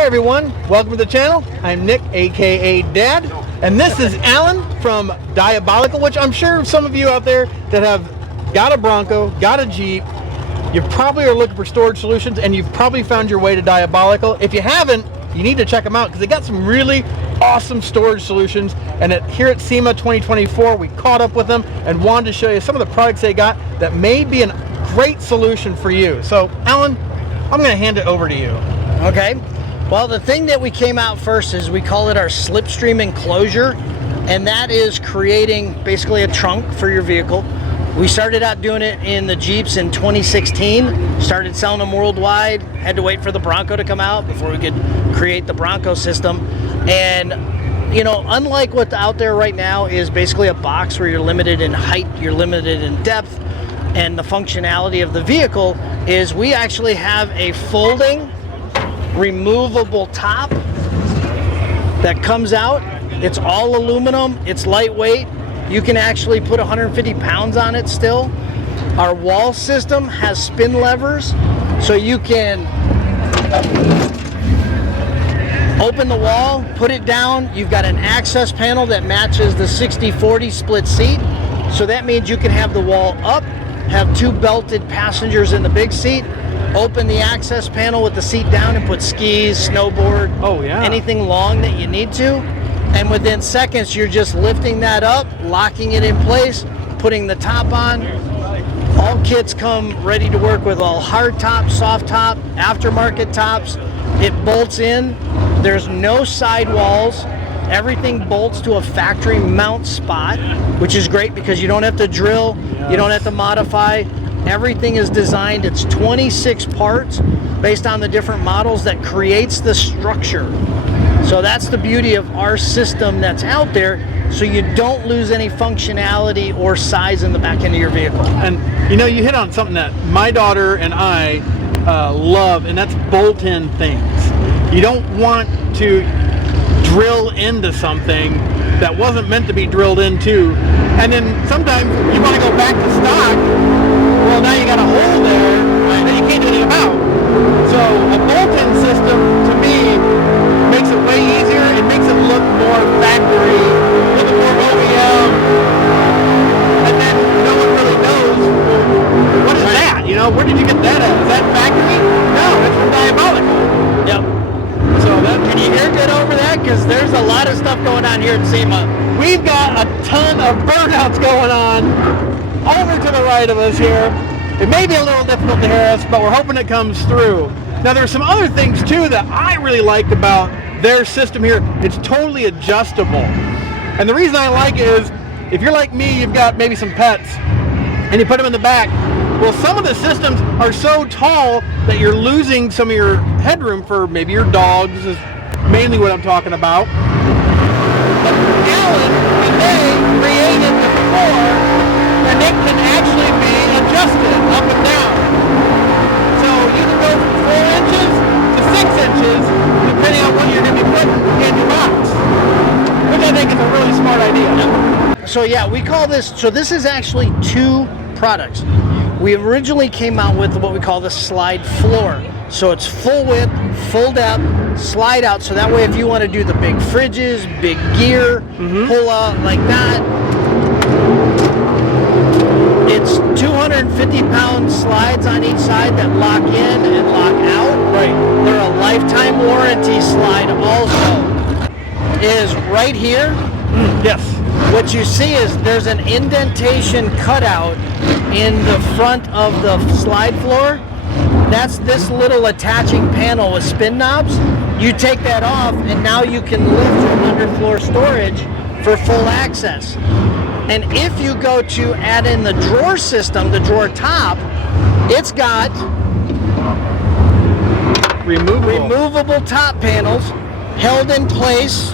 Hey everyone, welcome to the channel. I'm Nick, aka Dad, and this is Alan from Diabolical, which I'm sure some of you out there that have got a Bronco, got a Jeep, you probably are looking for storage solutions, and you've probably found your way to Diabolical. If you haven't, you need to check them out because they got some really awesome storage solutions. And here at SEMA 2024, we caught up with them and wanted to show you some of the products they got that may be a great solution for you. So, Alan, I'm going to hand it over to you. Okay. Well, the thing that we came out first is we call it our slipstream enclosure, and that is creating basically a trunk for your vehicle. We started out doing it in the Jeeps in 2016, started selling them worldwide, had to wait for the Bronco to come out before we could create the Bronco system. And you know, unlike what's out there right now is basically a box where you're limited in height, you're limited in depth, and the functionality of the vehicle is we actually have a folding removable top that comes out. It's all aluminum, it's lightweight. You can actually put 150 pounds on it still. Our wall system has spin levers, so you can open the wall, put it down. You've got an access panel that matches the 60-40 split seat. So that means you can have the wall up, have two belted passengers in the big seat, open the access panel with the seat down and put skis, snowboard, anything long that you need to. And within seconds, you're just lifting that up, locking it in place, putting the top on. All kits come ready to work with all hard top, soft top, aftermarket tops. It bolts in. There's no sidewalls. Everything bolts to a factory mount spot, which is great because you don't have to drill, you don't have to modify. Everything is designed. It's 26 parts based on the different models that creates the structure. So that's the beauty of our system that's out there, so you don't lose any functionality or size in the back end of your vehicle. And you know, you hit on something that my daughter and I love, and that's bolt-in things. You don't want to drill into something that wasn't meant to be drilled into, and then sometimes you want to go back to stock. Well, now you got a hole there that you can't do anything about. So a bolt-in system, to me, makes it way easier. It makes it look more factory, a little more OEM, and then no one really knows, well, what is that? You know, where did you get that at? Is that factory? No, it's from Diabolical. Yep. So that, can you hear good over that? Because there's a lot of stuff going on here at SEMA. We've got a ton of burnouts going on over to the right of us here. It may be a little difficult to hear us, but we're hoping it comes through. Now there's some other things too that I really liked about their system here. It's totally adjustable. And the reason I like it is, if you're like me, you've got maybe some pets, and you put them in the back. Well, some of the systems are so tall that you're losing some of your headroom for maybe your dogs, is mainly what I'm talking about. But Alan and they created the floor, and it can actually be adjusted up and down. So you can go from 4 inches to 6 inches, depending on what you're going to be putting in your box, which I think is a really smart idea. So yeah, we call this, so this is actually two products. We originally came out with what we call the slide floor. So it's full width, full depth, slide out, so that way if you want to do the big fridges, big gear, pull out like that, it's 250-pound slides on each side that lock in and lock out. Right. They're a lifetime warranty slide also. Is right here. Yes. What you see is there's an indentation cutout in the front of the slide floor. That's this little attaching panel with spin knobs. You take that off and now you can lift your underfloor storage for full access. And if you go to add in the drawer system, the drawer top, it's got removable top panels held in place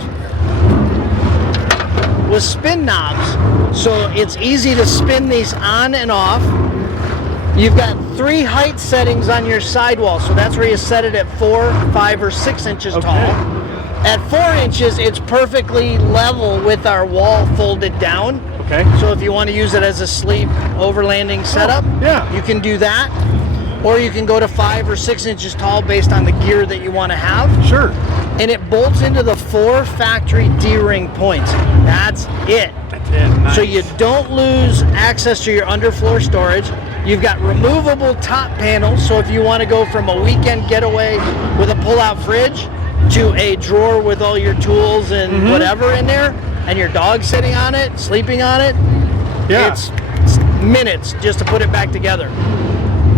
with spin knobs. So it's easy to spin these on and off. You've got 3 height settings on your sidewall, so that's where you set it at 4, 5, or 6 inches tall. At 4 inches, it's perfectly level with our wall folded down. Okay. So if you want to use it as a sleep overlanding setup, yeah, you can do that. or you can go to 5 or 6 inches tall based on the gear that you want to have. Sure. And it bolts into the 4 factory D-ring points. That's it. That's it. Nice. So you don't lose access to your underfloor storage. You've got removable top panels, so if you want to go from a weekend getaway with a pull-out fridge to a drawer with all your tools and whatever in there, and your dog sitting on it, sleeping on it, it's minutes just to put it back together.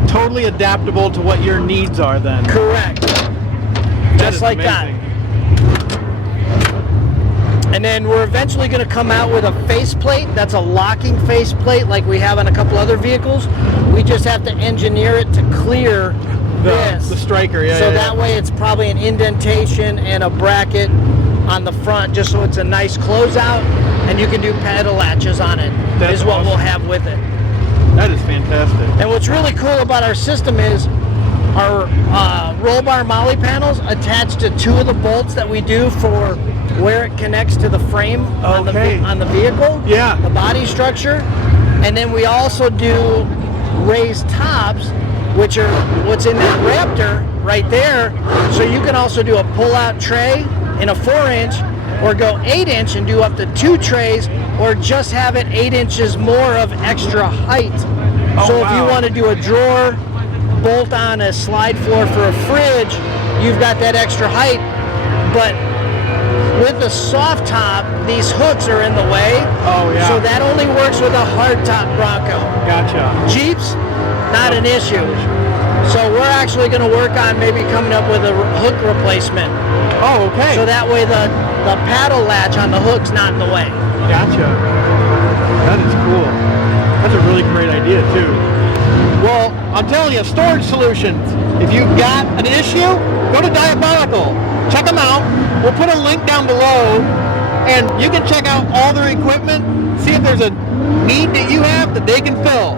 Totally adaptable to what your needs are then. Correct. Just like that. And then we're eventually going to come out with a faceplate. That's a locking faceplate like we have on a couple other vehicles. We just have to engineer it to clear The striker, So that way it's probably an indentation and a bracket on the front just so it's a nice closeout, and you can do pedal latches on it. That's is what awesome. we'll have with it. That is fantastic. And what's really cool about our system is our roll bar molly panels attached to 2 of the bolts that we do for where it connects to the frame on the vehicle, the body structure. And then we also do raised tops, which are what's in that Raptor right there. So you can also do a pull-out tray in a 4-inch, or go 8-inch and do up to 2 trays, or just have it 8 inches more of extra height. So if you want to do a drawer, bolt on a slide floor for a fridge, you've got that extra height. But with the soft top, these hooks are in the way. So that only works with a hard top Bronco. Gotcha. Jeeps, not an issue. So we're actually going to work on maybe coming up with a hook replacement. Oh, okay. So that way the paddle latch on the hook's not in the way. Gotcha. That is cool. That's a really great idea too. Well, I'm telling you, storage solutions. If you've got an issue, go to Diabolical. Check them out. We'll put a link down below, and you can check out all their equipment, see if there's a need that you have that they can fill.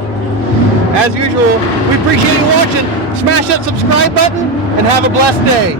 As usual, we appreciate you watching. Smash that subscribe button, and have a blessed day.